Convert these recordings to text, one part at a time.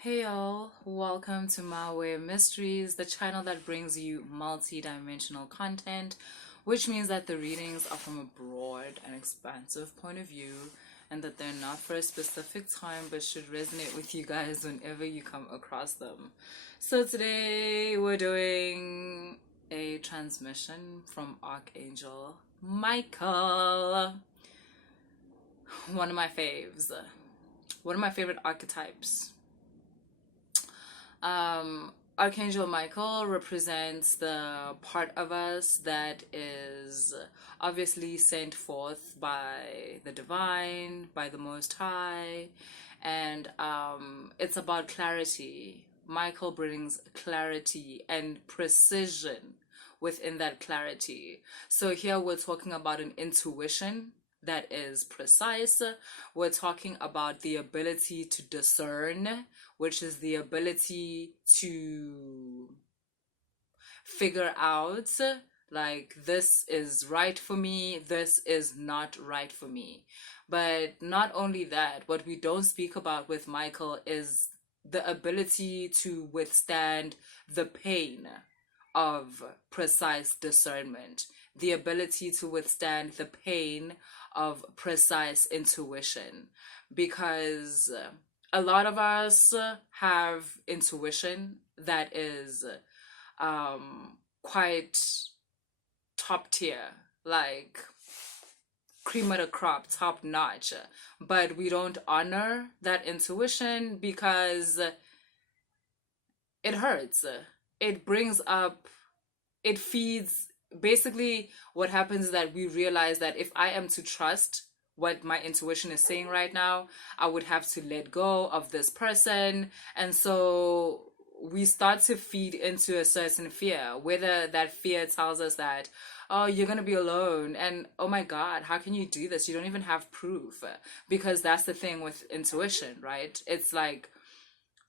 Hey y'all, welcome to My Way of Mysteries, the channel that brings you multi-dimensional content, which means that the readings are from a broad and expansive point of view, and that they're not for a specific time but should resonate with you guys whenever you come across them. So today we're doing a transmission from Archangel Michael, one of my faves, one of my favorite archetypes. Archangel Michael represents the part of us that is obviously sent forth by the divine, by the Most High, and it's about clarity. Michael brings clarity and precision within that clarity. So here we're talking about an intuition that is precise. We're talking about the ability to discern, which is the ability to figure out, like, this is right for me, this is not right for me. But not only that, what we don't speak about with Michael is the ability to withstand the pain of precise discernment, the ability to withstand the pain of precise intuition, because a lot of us have intuition that is quite top tier, like cream of the crop, top notch, but we don't honor that intuition because it hurts. It brings up, it feeds. Basically, what happens is that we realize that if I am to trust what my intuition is saying right now, I would have to let go of this person. And so we start to feed into a certain fear, whether that fear tells us that, oh, you're going to be alone. And oh my God, how can you do this? You don't even have proof. Because that's the thing with intuition, right? It's like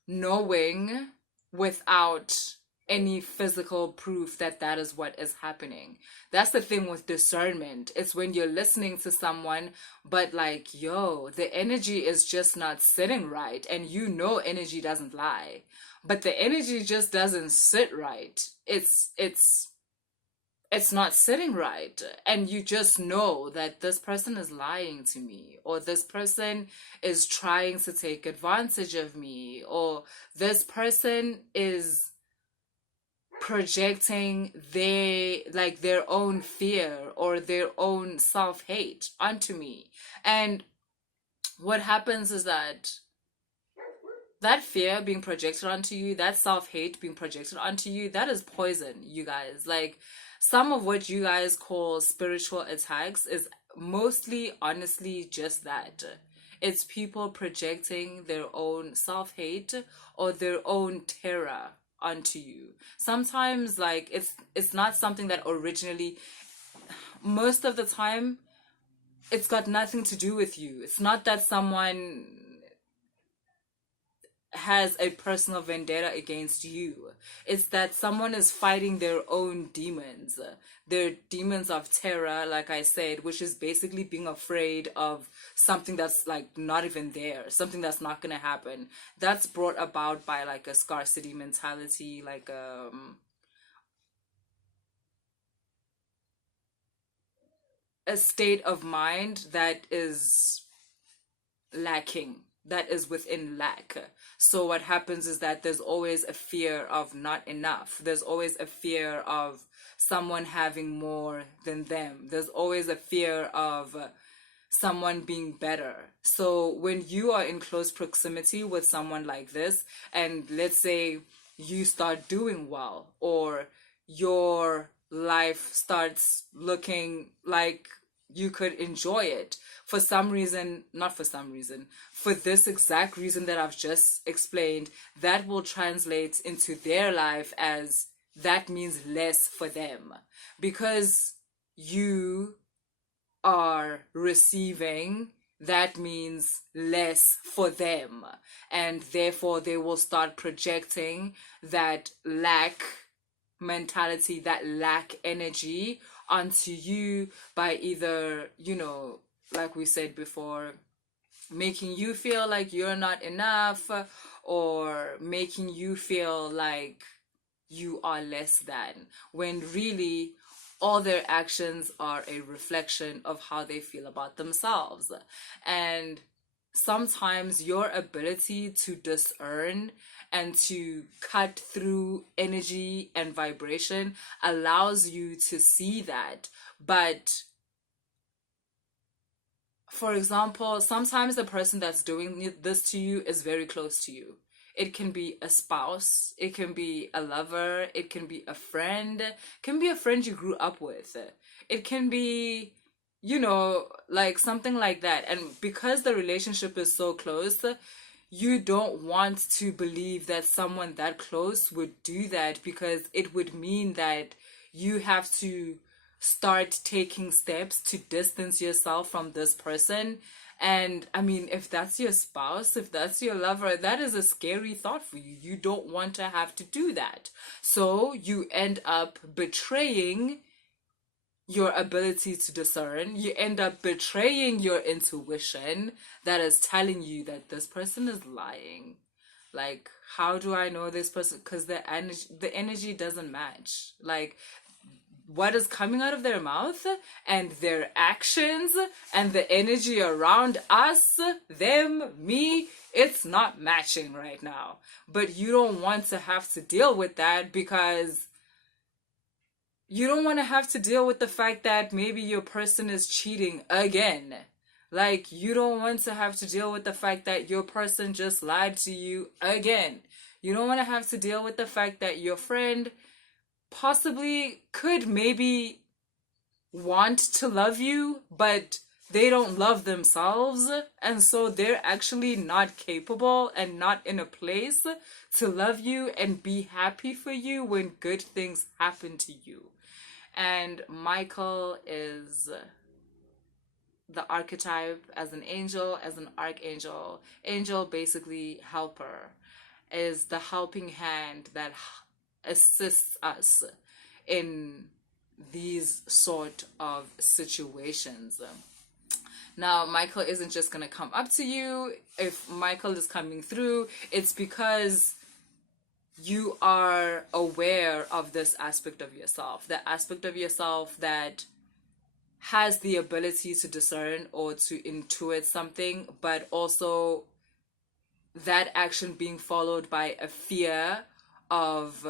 knowing without any physical proof that that is what is happening. That's the thing with discernment. It's when you're listening to someone, but like, yo, the energy is just not sitting right. And you know energy doesn't lie. But the energy just doesn't sit right. It's not sitting right, and you just know that this person is lying to me, or this person is trying to take advantage of me, or this person is projecting their own fear or their own self-hate onto me. And what happens is that fear being projected onto you, that self-hate being projected onto you, that is poison, you guys. Like, some of what you guys call spiritual attacks is mostly, honestly, just that. It's people projecting their own self-hate or their own terror onto you. Sometimes, like, it's not something that originally, most of the time, it's got nothing to do with you. It's not that someone has a personal vendetta against you. It's that someone is fighting their own demons. Their demons of terror, like I said, which is basically being afraid of something that's like not even there, something that's not gonna happen. That's brought about by like a scarcity mentality, like a state of mind that is lacking, that is within lack. So what happens is that there's always a fear of not enough. There's always a fear of someone having more than them. There's always a fear of someone being better. So when you are in close proximity with someone like this, and let's say you start doing well, or your life starts looking like you could enjoy it for some reason, not for some reason, for this exact reason that I've just explained, that will translate into their life as that means less for them, because you are receiving, that means less for them, and therefore they will start projecting that lack mentality, that lack energy onto you by either, like we said before, making you feel like you're not enough, or making you feel like you are less than, when really all their actions are a reflection of how they feel about themselves. And sometimes your ability to discern and to cut through energy and vibration allows you to see that. But for example, sometimes the person that's doing this to you is very close to you. It can be a spouse, it can be a lover, it can be a friend, it can be a friend you grew up with. It can be, like something like that. And because the relationship is so close, you don't want to believe that someone that close would do that, because it would mean that you have to start taking steps to distance yourself from this person. And I mean, if that's your spouse, if that's your lover, that is a scary thought for you. You don't want to have to do that. So you end up betraying your ability to discern. You end up betraying your intuition that is telling you that this person is lying. Like, how do I know this person? Because the energy doesn't match. Like, what is coming out of their mouth and their actions and the energy around us, them, me, it's not matching right now. But you don't want to have to deal with that, because you don't want to have to deal with the fact that maybe your person is cheating again. Like, you don't want to have to deal with the fact that your person just lied to you again. You don't want to have to deal with the fact that your friend possibly could maybe want to love you, but they don't love themselves, and so they're actually not capable and not in a place to love you and be happy for you when good things happen to you. And Michael is the archetype as an angel, as an archangel. Angel, basically helper, is the helping hand that assists us in these sort of situations. Now, Michael isn't just going to come up to you. If Michael is coming through, it's because you are aware of this aspect of yourself, the aspect of yourself that has the ability to discern or to intuit something, but also that action being followed by a fear of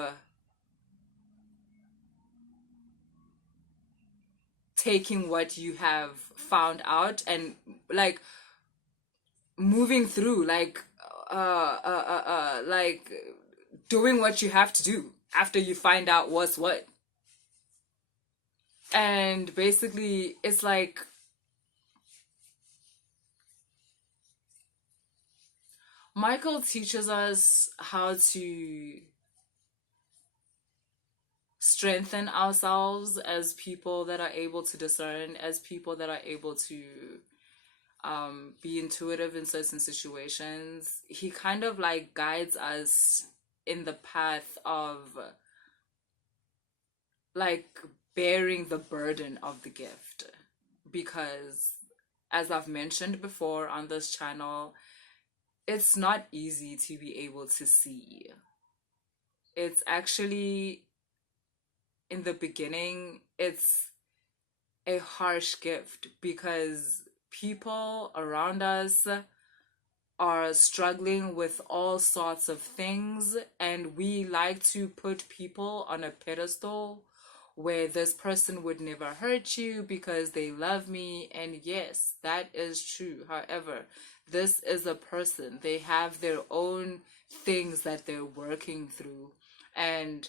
taking what you have found out and like moving through, like doing what you have to do after you find out what's what. And basically it's like Michael teaches us how to strengthen ourselves as people that are able to discern, as people that are able to be intuitive in certain situations. He kind of like guides us in the path of like bearing the burden of the gift, because as I've mentioned before on this channel, it's not easy to be able to see. It's actually, in the beginning, it's a harsh gift, because people around us are struggling with all sorts of things, and we like to put people on a pedestal where this person would never hurt you because they love me. And yes, that is true. However, this is a person. They have their own things that they're working through, and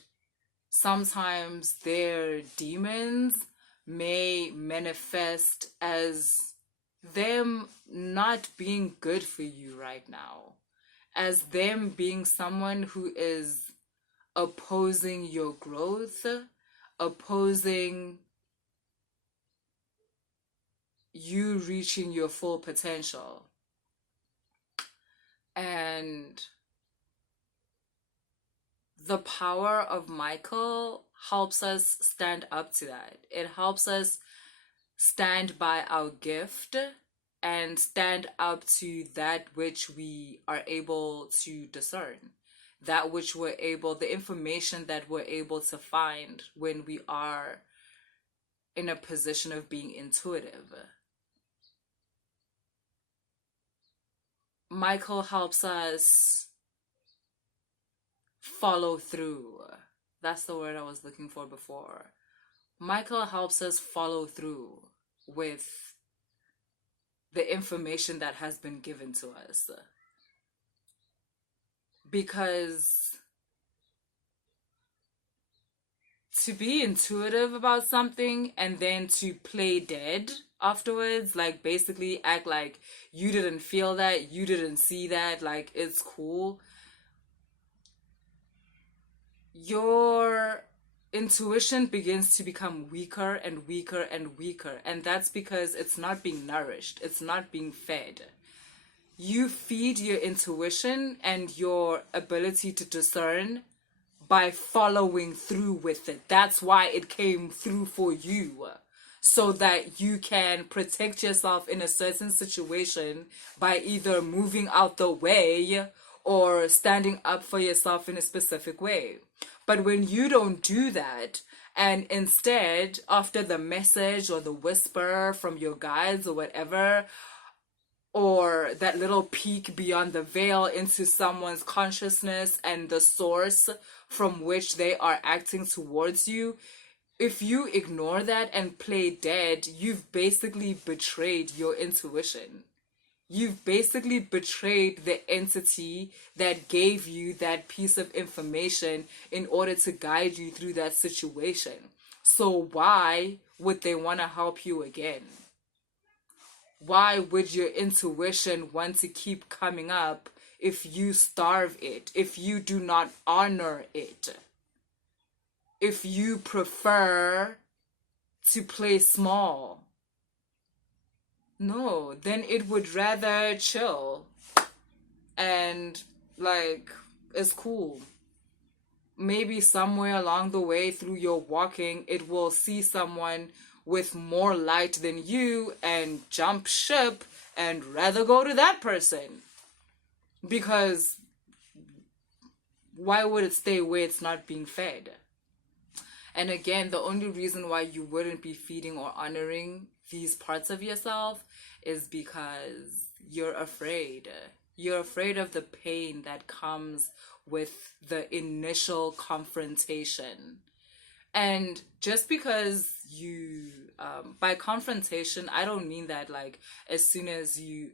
sometimes their demons may manifest as them not being good for you right now, as them being someone who is opposing your growth, opposing you reaching your full potential. And the power of Michael helps us stand up to that. It helps us stand by our gift and stand up to that which we are able to discern, that which we're able, the information that we're able to find when we are in a position of being intuitive. Michael helps us follow through. That's the word I was looking for before. Michael helps us follow through with the information that has been given to us. Because to be intuitive about something and then to play dead afterwards, like basically act like you didn't feel that, you didn't see that, like it's cool, your intuition begins to become weaker and weaker and weaker. And that's because it's not being nourished, it's not being fed. You feed your intuition and your ability to discern by following through with it. That's why it came through for you. So that you can protect yourself in a certain situation by either moving out the way or standing up for yourself in a specific way. But when you don't do that, and instead, after the message or the whisper from your guides or whatever, or that little peek beyond the veil into someone's consciousness and the source from which they are acting towards you, if you ignore that and play dead, you've basically betrayed your intuition. You've basically betrayed the entity that gave you that piece of information in order to guide you through that situation. So why would they want to help you again? Why would your intuition want to keep coming up if you starve it, if you do not honor it, if you prefer to play small? No, then it would rather chill and like, it's cool. Maybe somewhere along the way through your walking, it will see someone with more light than you and jump ship and rather go to that person. Because why would it stay where it's not being fed? And again, the only reason why you wouldn't be feeding or honoring these parts of yourself is because you're afraid. You're afraid of the pain that comes with the initial confrontation. And just because you, by confrontation, I don't mean that like as soon as you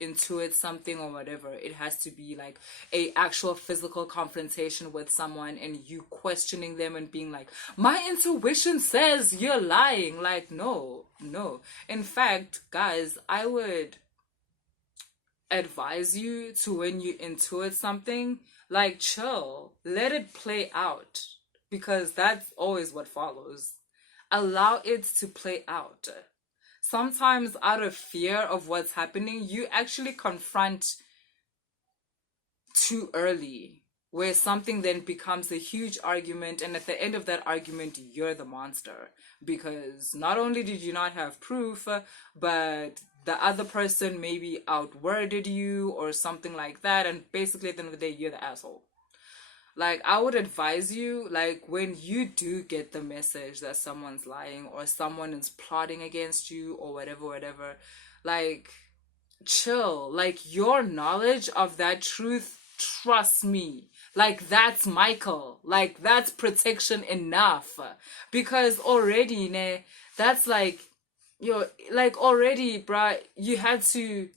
intuit something or whatever, it has to be like a actual physical confrontation with someone and you questioning them and being like, my intuition says you're lying. Like, no. In fact, guys, I would advise you to, when you intuit something, like chill, let it play out, because that's always what follows. Allow it to play out. Sometimes out of fear of what's happening, you actually confront too early, where something then becomes a huge argument, and at the end of that argument, you're the monster. Because not only did you not have proof, but the other person maybe outworded you or something like that, and basically at the end of the day, you're the asshole. Like, I would advise you, like, when you do get the message that someone's lying or someone is plotting against you or whatever, like, chill. Like, your knowledge of that truth, trust me, like, that's Michael. Like, that's protection enough. Because already, ne, that's like, you're, like, already, bruh, you had to,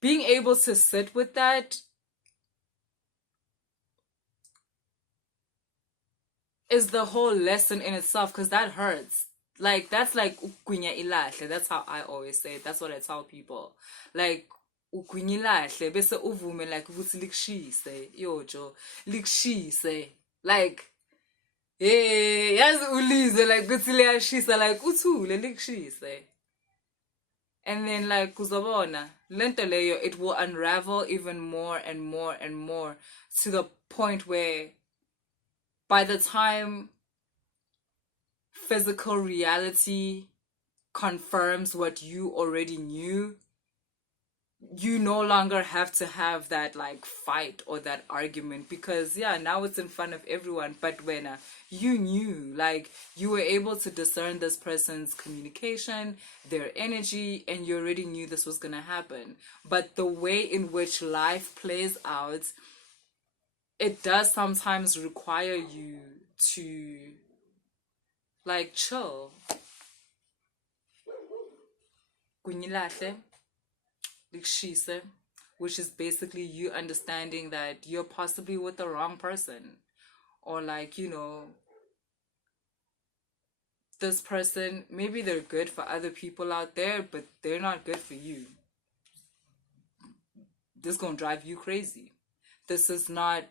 being able to sit with that is the whole lesson in itself, because that hurts. Like, that's like ukwinya ilahle. That's how I always say it. That's what I tell people. Like, ukwinya ilahle bese uvume like ukuthi likushise yojo, likushise, like, hey, yazi ulize like ukuthi liyashisa, like uthule likushise. And then like kuzobona lento leyo, it will unravel even more and more and more, to the point where by the time physical reality confirms what you already knew, you no longer have to have that like fight or that argument, because yeah, now it's in front of everyone. But when you knew, like, you were able to discern this person's communication, their energy, and you already knew this was gonna happen. But the way in which life plays out, it does sometimes require you to like chill, kunyilahle, likshise, which is basically you understanding that you're possibly with the wrong person, or like, you know, this person, maybe they're good for other people out there, but they're not good for you. This is gonna drive you crazy. This is not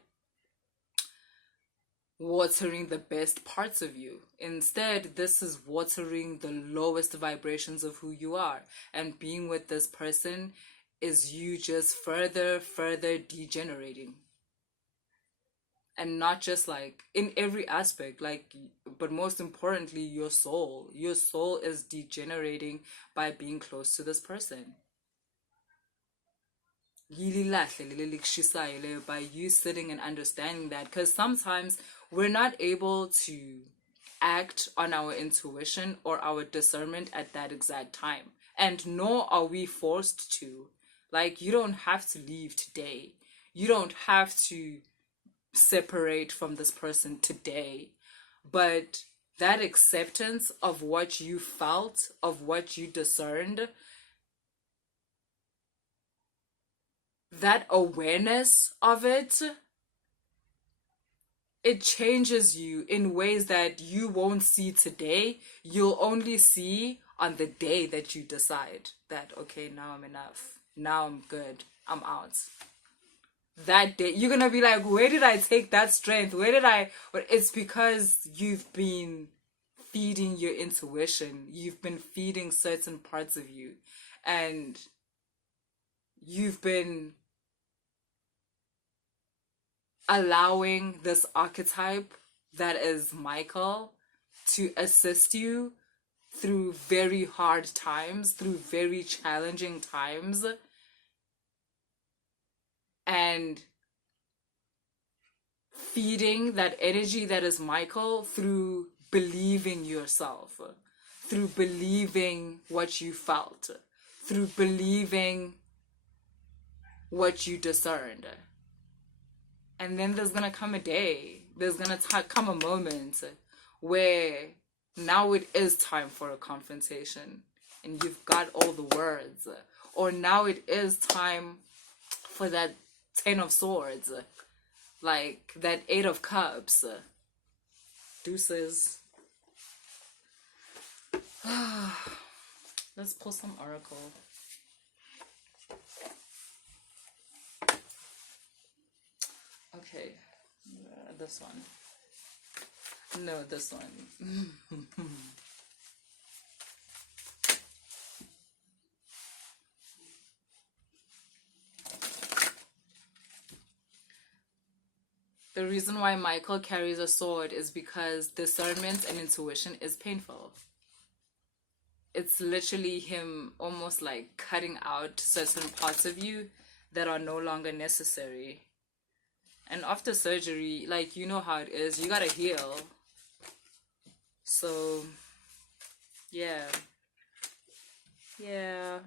watering the best parts of you. Instead, this is watering the lowest vibrations of who you are. And being with this person is you just further degenerating. And not just like in every aspect, like, but most importantly, your soul. Your soul is degenerating by being close to this person. By you sitting and understanding that, because sometimes we're not able to act on our intuition or our discernment at that exact time, and nor are we forced to. Like, you don't have to leave today, you don't have to separate from this person today, but that acceptance of what you felt, of what you discerned, that awareness of it, it changes you in ways that you won't see today. You'll only see on the day that you decide that, okay, now I'm enough, now I'm good, I'm out. That day you're gonna be like, where did I take that strength? But it's because you've been feeding your intuition, you've been feeding certain parts of you, and you've been allowing this archetype that is Michael to assist you through very hard times, through very challenging times, and feeding that energy that is Michael through believing yourself, through believing what you felt, through believing what you discerned. And then there's gonna come a day, there's gonna come a moment where now it is time for a confrontation and you've got all the words, or now it is time for that 10 of swords, like that 8 of cups. Deuces. Let's pull some oracle. Okay, this one. No, this one. The reason why Michael carries a sword is because discernment and intuition is painful. It's literally him almost like cutting out certain parts of you that are no longer necessary. And after surgery, like, you know how it is, you gotta heal. So, yeah. Yeah.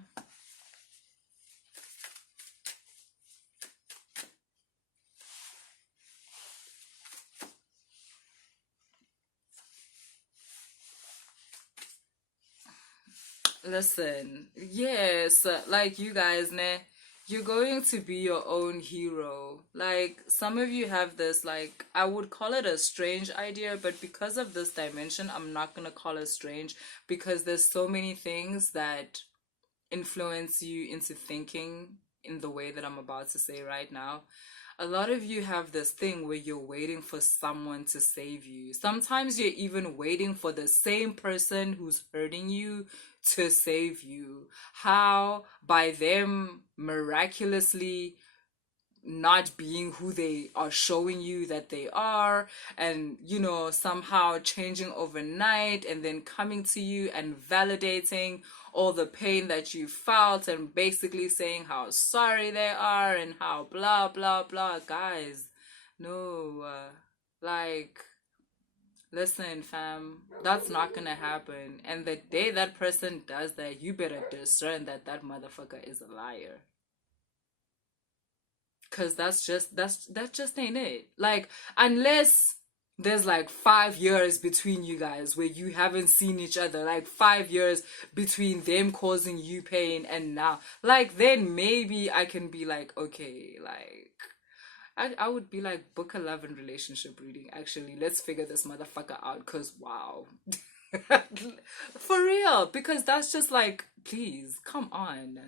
Listen, yes, like, you guys, you're going to be your own hero. Like, some of you have this, like, I would call it a strange idea, but because of this dimension, I'm not gonna call it strange, because there's so many things that influence you into thinking in the way that I'm about to say right now. A lot of you have this thing where you're waiting for someone to save you. Sometimes you're even waiting for the same person who's hurting you to save you. How? By them miraculously not being who they are showing you that they are, and, you know, somehow changing overnight and then coming to you and validating all the pain that you felt and basically saying how sorry they are and how blah blah blah. Guys, no, like, listen, fam, that's not gonna happen. And the day that person does that, you better discern that that motherfucker is a liar. Cause that just ain't it. Like, unless there's like 5 years between you guys where you haven't seen each other, like 5 years between them causing you pain and now, like, then maybe I can be like, okay, like, I would be like, book a love and relationship reading. Actually, let's figure this motherfucker out. Cause wow, for real. Because that's just like, please, come on.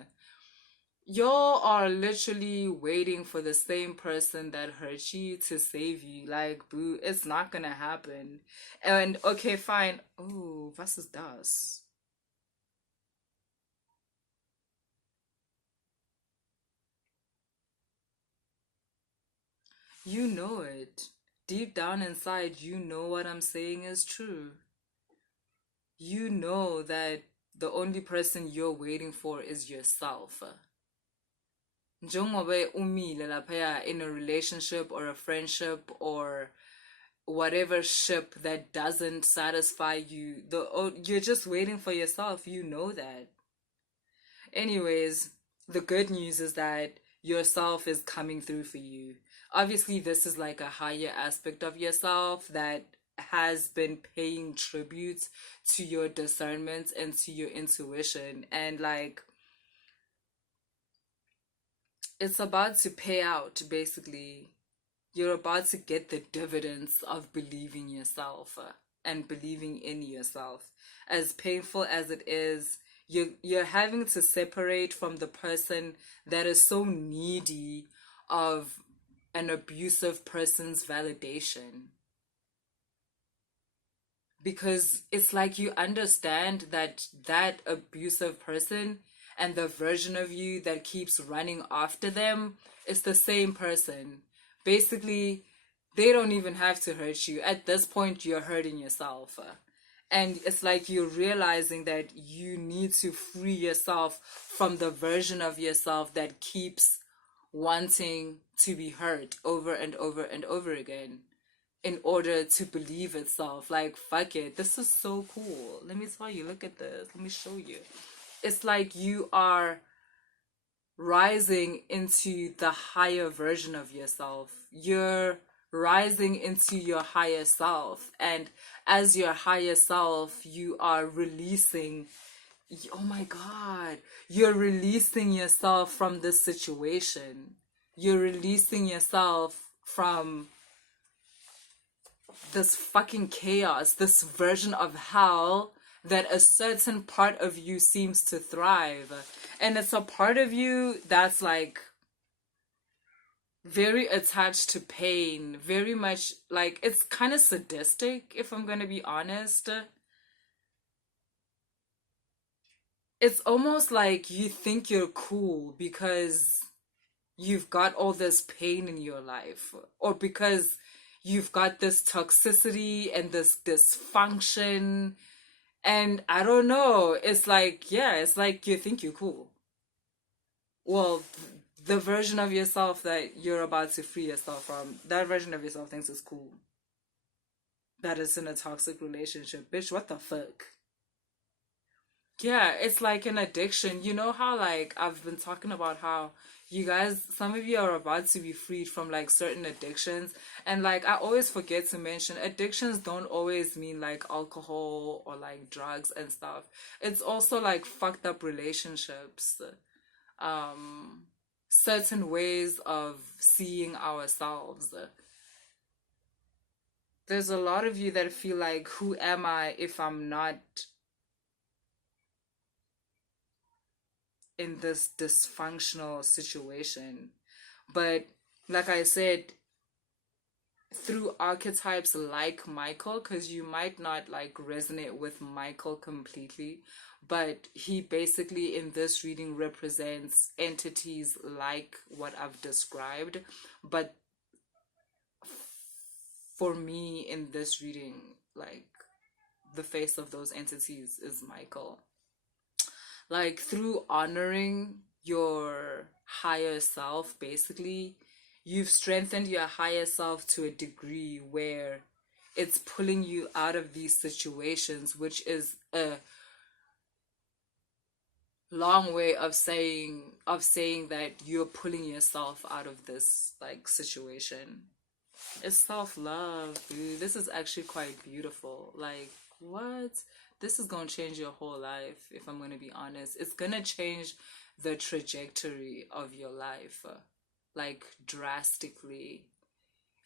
Y'all are literally waiting for the same person that hurt you to save you. Like, boo, it's not gonna happen. And okay, fine. Oh, was ist das? You know it. Deep down inside, you know what I'm saying is true. You know that the only person you're waiting for is yourself. Njengoba umile laphaya in a relationship or a friendship or whatever ship that doesn't satisfy you, you're just waiting for yourself. You know that. Anyways, the good news is that yourself is coming through for you. Obviously, this is like a higher aspect of yourself that has been paying tribute to your discernment and to your intuition. And like, it's about to pay out, basically. You're about to get the dividends of believing yourself and believing in yourself. As painful as it is, you're having to separate from the person that is so needy of an abusive person's validation. Because it's like you understand that that abusive person and the version of you that keeps running after them is the same person. Basically, they don't even have to hurt you. At this point, you're hurting yourself. And it's like you're realizing that you need to free yourself from the version of yourself that keeps wanting to be hurt over and over and over again in order to believe itself. Like, fuck it. This is so cool. Let me tell you, look at this. Let me show you. It's like you are rising into the higher version of yourself. You're rising into your higher self. And as your higher self, you are releasing, oh my God, you're releasing yourself from this situation. You're releasing yourself from this fucking chaos, this version of hell that a certain part of you seems to thrive. And it's a part of you that's like very attached to pain, very much like, it's kind of sadistic, if I'm gonna be honest. It's almost like you think you're cool because you've got all this pain in your life, or because you've got this toxicity and this dysfunction. And I don't know, it's like, yeah, it's like you think you're cool. Well, the version of yourself that you're about to free yourself from, that version of yourself thinks it's cool. That is in a toxic relationship. Bitch, what the fuck? Yeah, it's like an addiction. You know how, like, I've been talking about how you guys, some of you are about to be freed from like certain addictions. And like, I always forget to mention, addictions don't always mean like alcohol or like drugs and stuff. It's also like fucked up relationships, certain ways of seeing ourselves. There's a lot of you that feel like, who am I if I'm not in this dysfunctional situation? But like I said, through archetypes like Michael, because you might not like resonate with Michael completely, but he basically in this reading represents entities like what I've described. But for me in this reading, like, the face of those entities is Michael. Like through honoring your higher self, basically, you've strengthened your higher self to a degree where it's pulling you out of these situations, which is a long way of saying that you're pulling yourself out of this like situation. It's self-love, dude. This is actually quite beautiful. Like, what? This is gonna change your whole life, if I'm gonna be honest. It's gonna change the trajectory of your life, like drastically.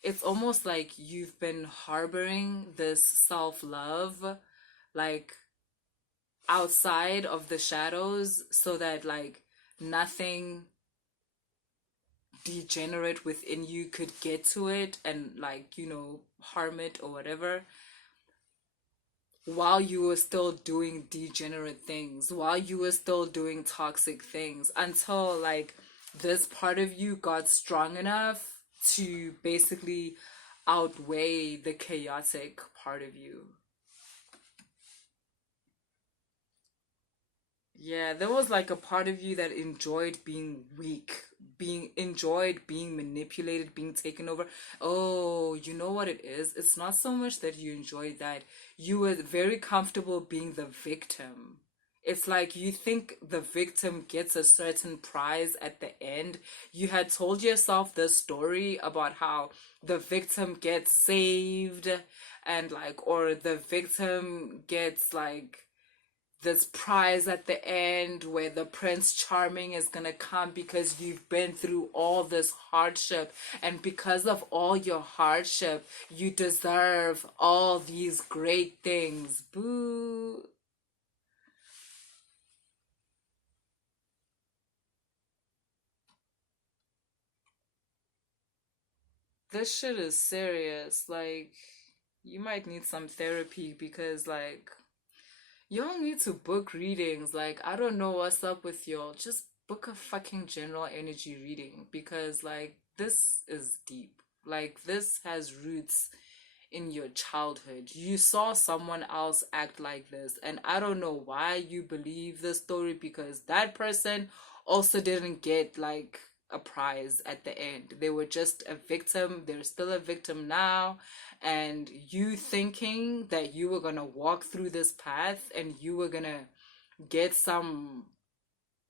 It's almost like you've been harboring this self-love, like outside of the shadows, so that like nothing degenerate within you could get to it and like, harm it or whatever, while you were still doing degenerate things, while you were still doing toxic things, until like this part of you got strong enough to basically outweigh the chaotic part of you. Yeah, there was like a part of you that enjoyed being weak, enjoyed being manipulated, being taken over. Oh, you know what it is? It's not so much that you enjoyed that. You were very comfortable being the victim. It's like you think the victim gets a certain prize at the end. You had told yourself the story about how the victim gets saved, and like, or the victim gets like this prize at the end where the Prince Charming is gonna come because you've been through all this hardship, and because of all your hardship you deserve all these great things. Boo. This shit is serious. Like, you might need some therapy, because like you don't need to book readings. Like, I don't know what's up with y'all. Just book a fucking general energy reading, because, like, this is deep. Like, this has roots in your childhood. You saw someone else act like this, and I don't know why you believe this story, because that person also didn't get, like, a prize at the end. They were just a victim. They're still a victim now, and you thinking that you were gonna walk through this path and you were gonna get some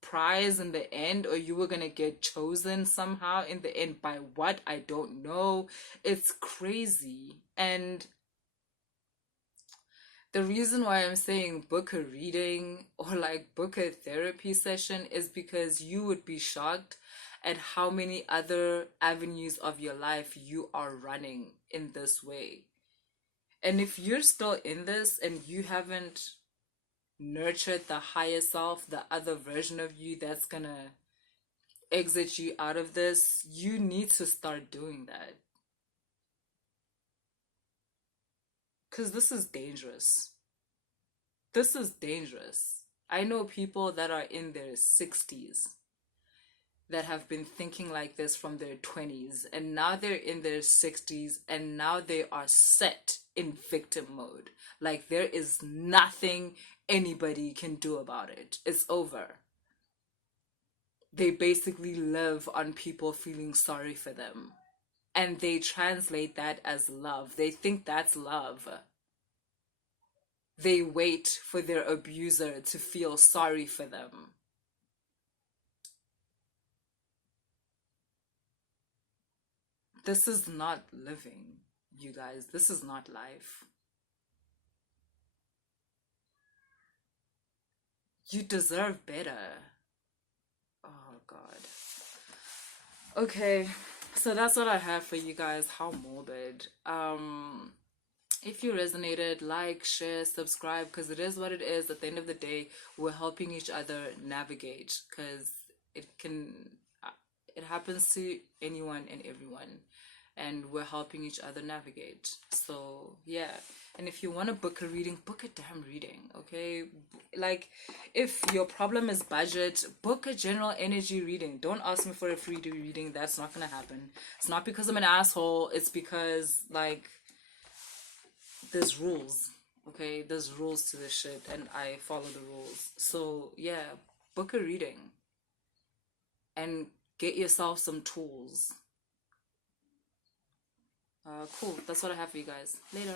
prize in the end, or you were gonna get chosen somehow in the end. By what? I don't know. It's crazy. And the reason why I'm saying book a reading or like book a therapy session is because you would be shocked at how many other avenues of your life you are running in this way. And if you're still in this and you haven't nurtured the higher self, the other version of you that's gonna exit you out of this, you need to start doing that. Because this is dangerous. This is dangerous. I know people that are in their 60s that have been thinking like this from their 20s, and now they're in their 60s and now they are set in victim mode. Like, there is nothing anybody can do about it. It's over. They basically live on people feeling sorry for them, and they translate that as love. They think that's love. They wait for their abuser to feel sorry for them. This is not living, you guys. This is not life. You deserve better. Oh, God. Okay, so that's what I have for you guys. How morbid. If you resonated, like, share, subscribe, because it is what it is. At the end of the day, we're helping each other navigate, because it can, it happens to anyone and everyone, and we're helping each other navigate. So yeah. And if you want to book a reading, book a damn reading, okay? Like, if your problem is budget, book a general energy reading. Don't ask me for a free reading. That's not gonna happen. It's not because I'm an asshole. It's because, like, there's rules. Okay, there's rules to this shit, and I follow the rules. So yeah, book a reading and get yourself some tools. Cool. That's what I have for you guys. Later.